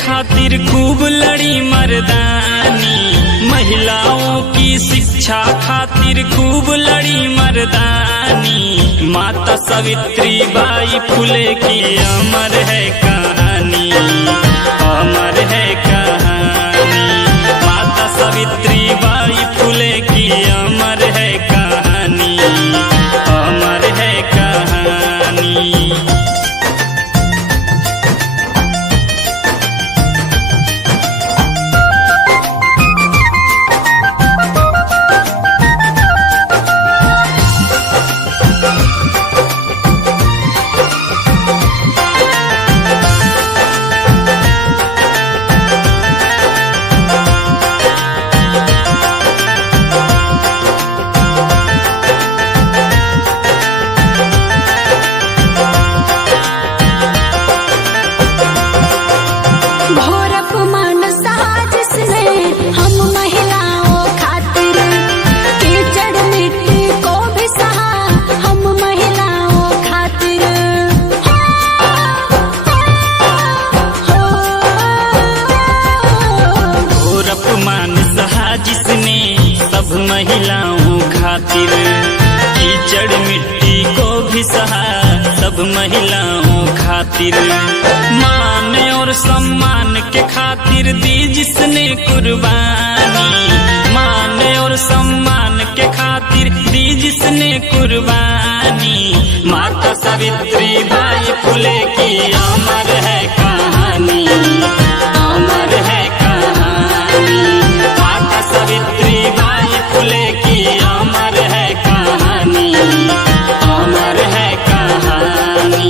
खातिर खूब लड़ी मर्दानी, महिलाओं की शिक्षा खातिर खूब लड़ी मर्दानी। माता सावित्री बाई फुले की अमर है कहानी, अमर है कहानी। माता सावित्री बाई फुले की अमर है कहानी, अमर है कहानी। महिलाओं खातिर कीचड़ मिट्टी को भी सहा, सब महिलाओं खातिर। मान और सम्मान के खातिर दी जिसने कुर्बानी, मान और सम्मान के खातिर दी जिसने कुर्बानी। माता सावित्री बाई फुले की अमर है कहानी, अमर है कहानी। माता सावित्री बाई फुले की अमर है कहानी, अमर है कहानी।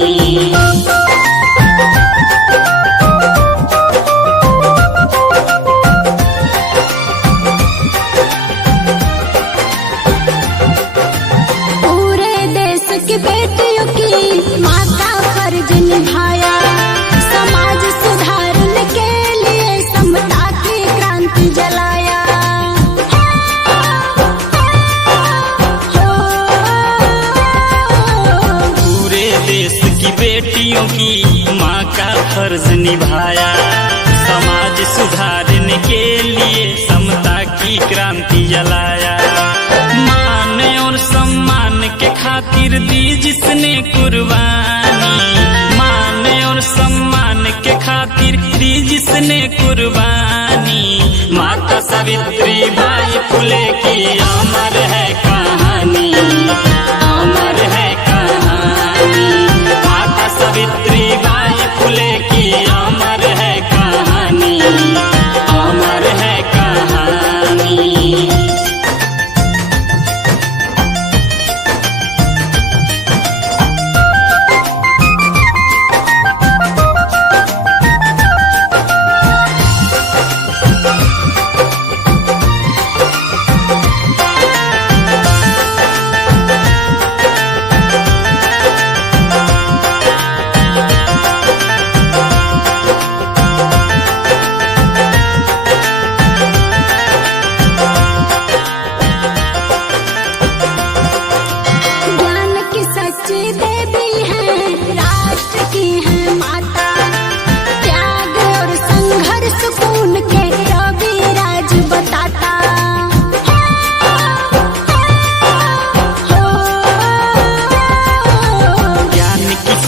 पूरे देश की बेटियों की माँ का फर्ज निभाया, समाज सुधारने के लिए समता की क्रांति जलाया। बेटियों की माँ का फर्ज निभाया, समाज सुधारने के लिए समता की क्रांति जलाया। मान और सम्मान के खातिर दी जिसने कुर्बानी, मान और सम्मान के खातिर दी जिसने कुर्बानी। माता सावित्री बाई फुले की अमर है कहानी, अमर है कहानी। सावित्री बाई फुले की अमर है कहानी, अमर है कहानी।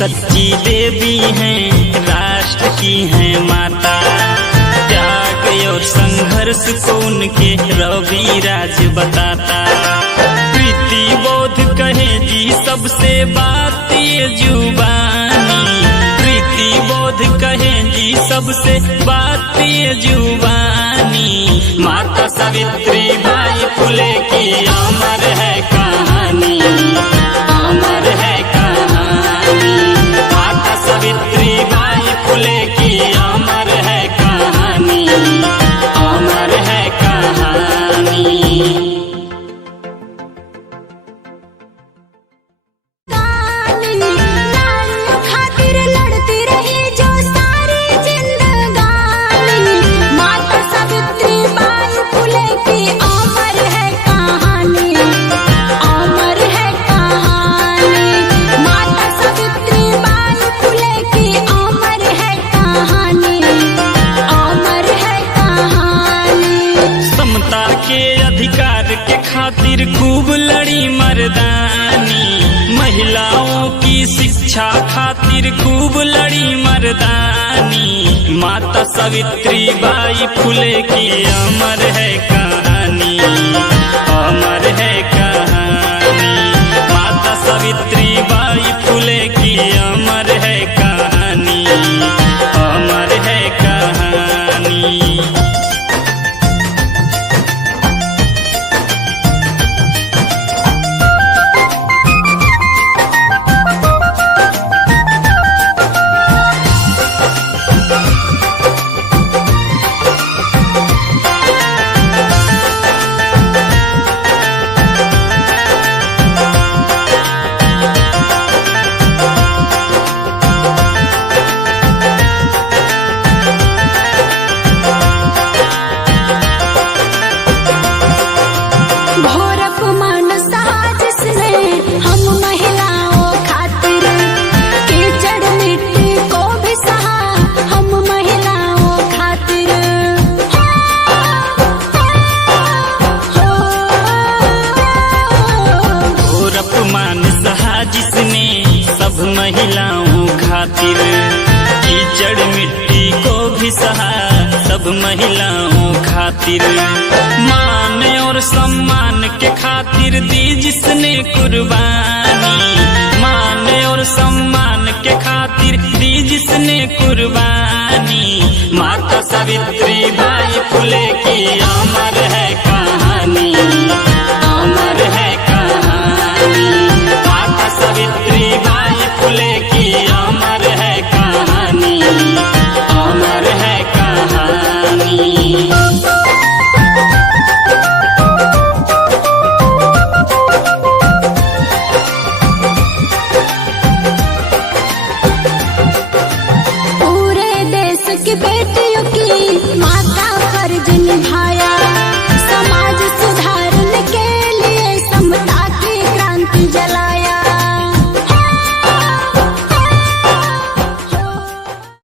सच्ची देवी हैं, राष्ट्र की हैं माता। त्याग और संघर्ष को उनके रवि राज बताता। प्रीति बोध कहे जी सबसे बात ये जुबानी, प्रीति बोध कहे जी सबसे बात ये जुबानी। माता सावित्री बाई फुले की अमर है कहानी, अमर है कहानी। माता सावित्री बाई फुले की अमर है कहानी, अमर है कहानी। के अधिकार के खातिर खूब लड़ी मर्दानी, महिलाओं की शिक्षा खातिर खूब लड़ी मर्दानी। माता सावित्री बाई फुले की अमर है कहानी, अमर है कहानी। माता सावित्री बाई फुले की अमर है कहानी, अमर है कहानी। घोर अपमान साजिश ने हम महिलाओं खातिर, कीचड़ मिट्टी को भी सहा हम महिलाओं खातिर। घोर अपमान साजिश ने सब महिलाओं खातिर, कीचड़ मिट्टी को भी सहा सब महिलाओं खातिर। मान और सम्मान के खातिर दी जिसने कुर्बानी, मान और सम्मान के खातिर दी जिसने कुर्बानी। माता सावित्री बाई फुले की अमर है कहानी, अमर है कहानी। माता सावित्री बाई फुले की अमर है कहानी, अमर है कहानी। पूरे देश की बेटियों